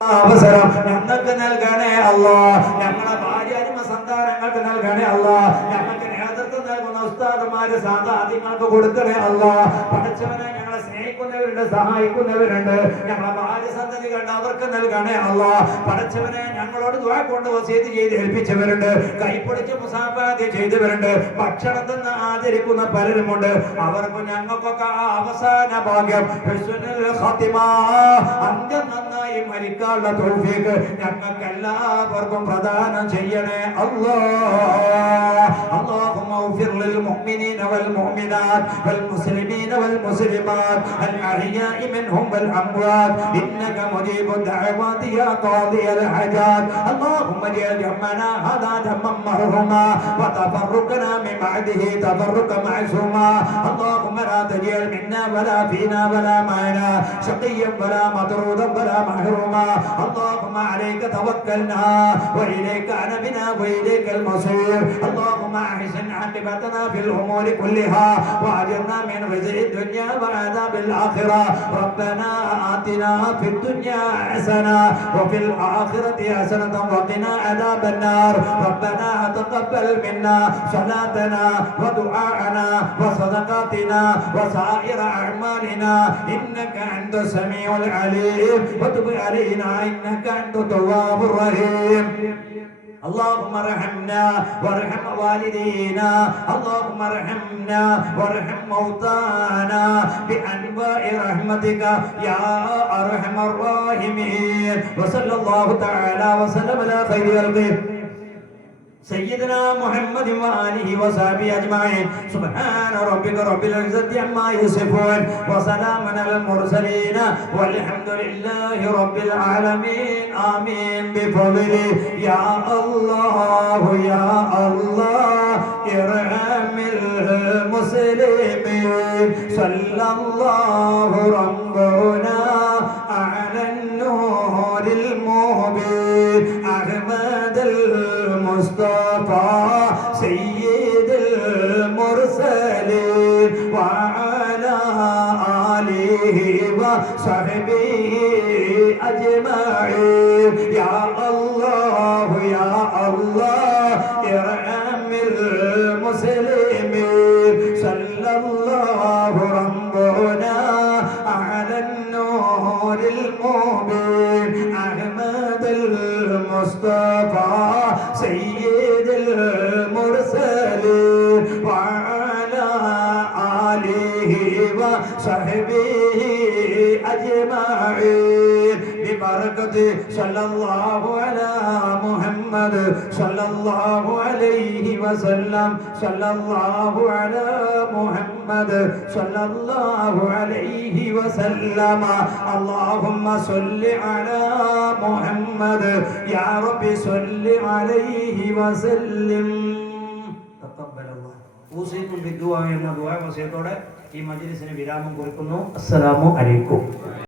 അവസരം ഞങ്ങൾക്ക് നൽകണേ അല്ലാഹ്. ഞങ്ങളെ ഭാര്യാരിമ സന്താനങ്ങൾക്ക് നൽകണേ അല്ലാഹ്. ഞങ്ങൾക്ക് നേതൃത്വം നൽകുന്ന ഉസ്താദുമാര് സാധാത്യങ്ങൾക്ക് കൊടുക്കണേ അല്ലാഹ്. പഠിച്ചവനെ ഞങ്ങളെ സ്നേഹിക്കുന്നവരുണ്ട്, സഹായിക്കുന്നവരുണ്ട്. ഞങ്ങളെ ഭാര്യ സന്തതികളുണ്ട്, അവർക്ക് നൽകണേ അല്ലാഹ്. പഠിച്ചവനെ ഞങ്ങളോട് ദുആ കൊണ്ട് വസീയത്ത് ചെയ്ത് ഏൽപ്പിച്ചവരുണ്ട്, കൈപിടിച്ച് മുസാഫഹത്ത് ചെയ്തവരുണ്ട്, ഭക്ഷണം തന്ന് ആദരിക്കുന്ന പലരുമുണ്ട്. അവർക്ക് ഞങ്ങൾക്കൊക്കെ ആ അവസാന ഭാഗ്യം ഹുസ്നുൽ ഖാത്തിമ, അന്ത്യം നന്നായി മരിക്കാനുള്ള തൗഫീഖ് ഞങ്ങൾക്ക് എല്ലാവർക്കും പ്രദാനം ചെയ്യണേ അല്ലാഹ്. اللهم اغفر للمؤمنين والمؤمنات والمسلمين والمسلمات الأحياء منهم والأموات إنك مجيب الدعوات يا قاضي الحاجات. اللهم اجعل جمعنا هذا جمعا مرحوما وتفرقنا من بعده تفرقا معصوما. اللهم لا تجعل منا ولا فينا ولا معنا شقيا ولا مطرودا ولا محروما. اللهم عليك توكلنا وإليك أنبنا وإليك المصير. اللهم أحسن عاقبتنا في الأمور كلها وأجرنا من خزي الدنيا وعذاب الآخرة. ربنا آتنا في الدنيا حسنة وفي الآخرة حسنة وقنا عذاب النار. ربنا تقبل منا صلاتنا ودعاءنا وصدقاتنا وسائر أعمالنا إنك أنت السميع العليم وتب علينا إنك أنت التواب الرحيم. اللهم ارحمنا وارحم والدينا. اللهم ارحمنا وارحم موتانا بأنواع رحمتك يا أرحم الراحمين. وصلى الله تعالى وسلم على خير خلقه سيدنا محمد وآله وصحبه أجمعين. سبحان ربك رب العزة عما يصفون وسلام على المرسلين والحمد لله رب العالمين. آمين. بفضله يا الله يا الله ارحم المسلمين. صلى الله ربنا على النور المبين أحمد المصطفى سيد المرسلين وعلى آله وصحبه أجمعين. يا الله يا الله ارحم المسلمين. صلى الله ربنا على النور المبين أحمد المصطفى سيد المرسلين وعلى آله وصحبه أجمعين. ببركة صلى الله على محمد صلى الله عليه وسلم. صلى الله على محمد صلى الله عليه وسلم. اللهم صل على محمد يا رب صل عليه وسلم. تقبل الله. اوصيكم بالدعاء എന്ന ദുആ വസിയത്തോടെ ഈ മജ്‌ലിസിന് വിരാമം കുറിക്കുന്നു. അസ്സലാമു അലൈക്കും.